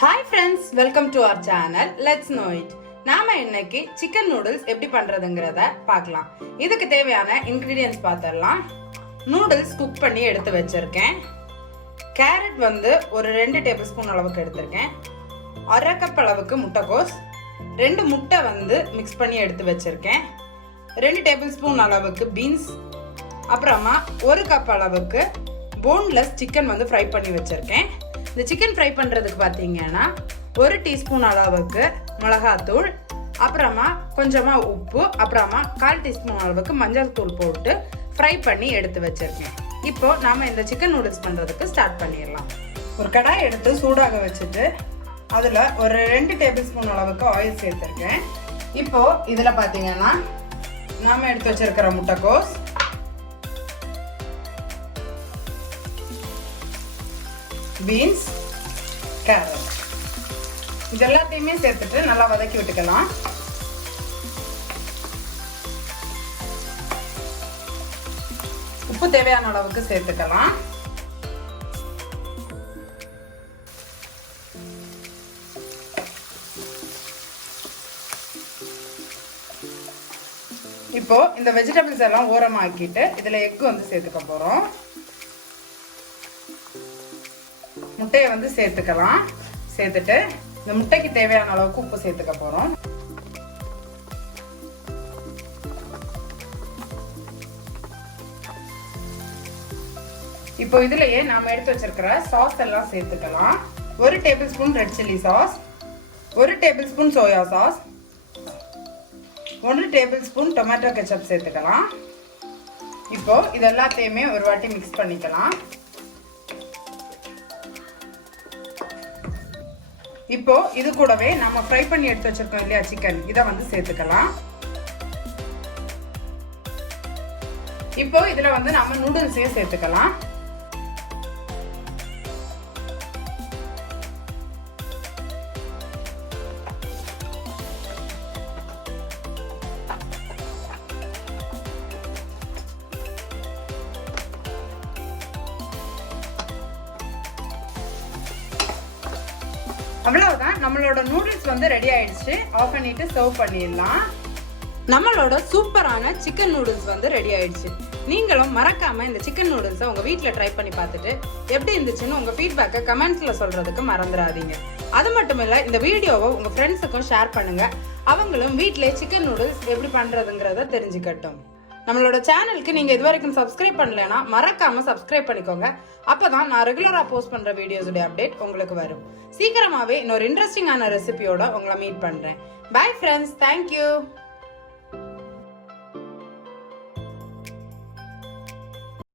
Hi friends, welcome to our channel. Let's know it. நாம இன்னைக்கு chicken noodles எப்படி பண்றதுங்கறத பார்க்கலாம். இதுக்கு தேவையான இன்கிரிடியன்ட்ஸ் பார்த்தறலாம். நூடுல்ஸ் குக் பண்ணி எடுத்து வச்சிருக்கேன். கேரட் வந்து ஒரு 2 டேபிள்ஸ்பூன் அளவுக்கு எடுத்துர்க்கேன். 1/2 கப் அளவுக்கு முட்டைகோஸ், 2 முட்டை வந்து மிக்ஸ் பண்ணி எடுத்து வச்சிருக்கேன். 2 டேபிள்ஸ்பூன் அளவுக்கு பீன்ஸ், அப்புறமா 1 கப் அளவுக்கு போன்லெஸ் சிக்கன் வந்து ஃப்ரை பண்ணி வச்சிருக்கேன். இந்த சிக்கன் ஃப்ரை பண்ணுறதுக்கு பார்த்தீங்கன்னா 1 டீஸ்பூன் அளவுக்கு மிளகாத்தூள், அப்புறமா கொஞ்சமாக உப்பு, அப்புறமா 1/4 டீஸ்பூன் அளவுக்கு மஞ்சள் தூள் போட்டு ஃப்ரை பண்ணி எடுத்து வச்சிருக்கேன். இப்போ நாம இந்த சிக்கன் நூடுல்ஸ் பண்ணுறதுக்கு ஸ்டார்ட் பண்ணிடலாம். ஒரு கடாய் எடுத்து சூடாக வச்சுட்டு அதில் ஒரு 2 டேபிள் ஸ்பூன் அளவுக்கு ஆயில் சேர்த்துருக்கேன். இப்போ இதில் பார்த்தீங்கன்னா நாம எடுத்து வச்சிருக்கிற முட்டைக்கோஸ், பீன்ஸ், கேரட் இது எல்லாத்தையுமே சேர்த்துட்டு நல்லா வதக்கி விட்டுக்கலாம். உப்பு தேவையான அளவுக்கு சேர்த்துக்கலாம். இப்போ இந்த வெஜிடபிள்ஸ் எல்லாம் ஓரமாக்கிட்டு இதுல எக் வந்து சேர்த்துக்க போறோம். முட்டையை வந்து சேர்த்துக்கலாம். சேர்த்துட்டு இந்த முட்டைக்கு தேவையான அளவுக்கு உப்பு சேர்த்துக்க போறோம். இப்போ இதுலயே நாம எடுத்து வச்சிருக்கிற சாஸ் எல்லாம் சேர்த்துக்கலாம். 1 table spoon red chilli sauce, 1 table spoon soya sauce, 1 table spoon tomato ketchup சேர்த்துக்கலாம். இப்போ இது எல்லாத்தையுமே ஒரு வாட்டி மிக்ஸ் பண்ணிக்கலாம். இப்போ இது கூடவே நம்ம ஃப்ரை பண்ணி எடுத்து வச்சிருக்கோம் இல்லையா சிக்கன், இதை வந்து சேர்த்துக்கலாம். இப்போ இதுல வந்து நம்ம நூடுல்ஸையும் சேர்த்துக்கலாம். அவ்வளவுதான், நம்மளோட நூடுல்ஸ் வந்து ரெடி ஆயிடுச்சு. ஆஃப் பண்ணிட்டு சர்வ் பண்ணிடலாம். நம்மளோட சூப்பரான சிக்கன் நூடுல்ஸ் வந்து ரெடி ஆயிடுச்சு. நீங்களும் மறக்காம இந்த சிக்கன் நூடுல்ஸை உங்க வீட்ல ட்ரை பண்ணி பார்த்துட்டு எப்படி இருந்துச்சுன்னு உங்க ஃபீட்பேக்கை கமெண்ட்ஸ்ல சொல்றதுக்கு மறந்துடாதீங்க. அது மட்டும் இல்ல, இந்த வீடியோவை உங்க ஃப்ரெண்ட்ஸுக்கும் ஷேர் பண்ணுங்க. அவங்களும் வீட்லயே சிக்கன் நூடுல்ஸ் எப்படி பண்றதுங்கிறத தெரிஞ்சுக்கட்டும். நம்மளோட சேனலுக்கு நீங்க இது வரைக்கும் சப்ஸ்கிரைப் பண்ணலனா மறக்காம சப்ஸ்கிரைப் பண்ணிக்கோங்க. அப்பதான் நான் ரெகுலரா போஸ்ட் பண்ற வீடியோஸோட அப்டேட் உங்களுக்கு வரும். சீக்கிரமாவே இன்னொரு இன்ட்ரெஸ்டிங்கான ரெசிபியோட உங்களை மீட் பண்றேன். Bye friends, thank you.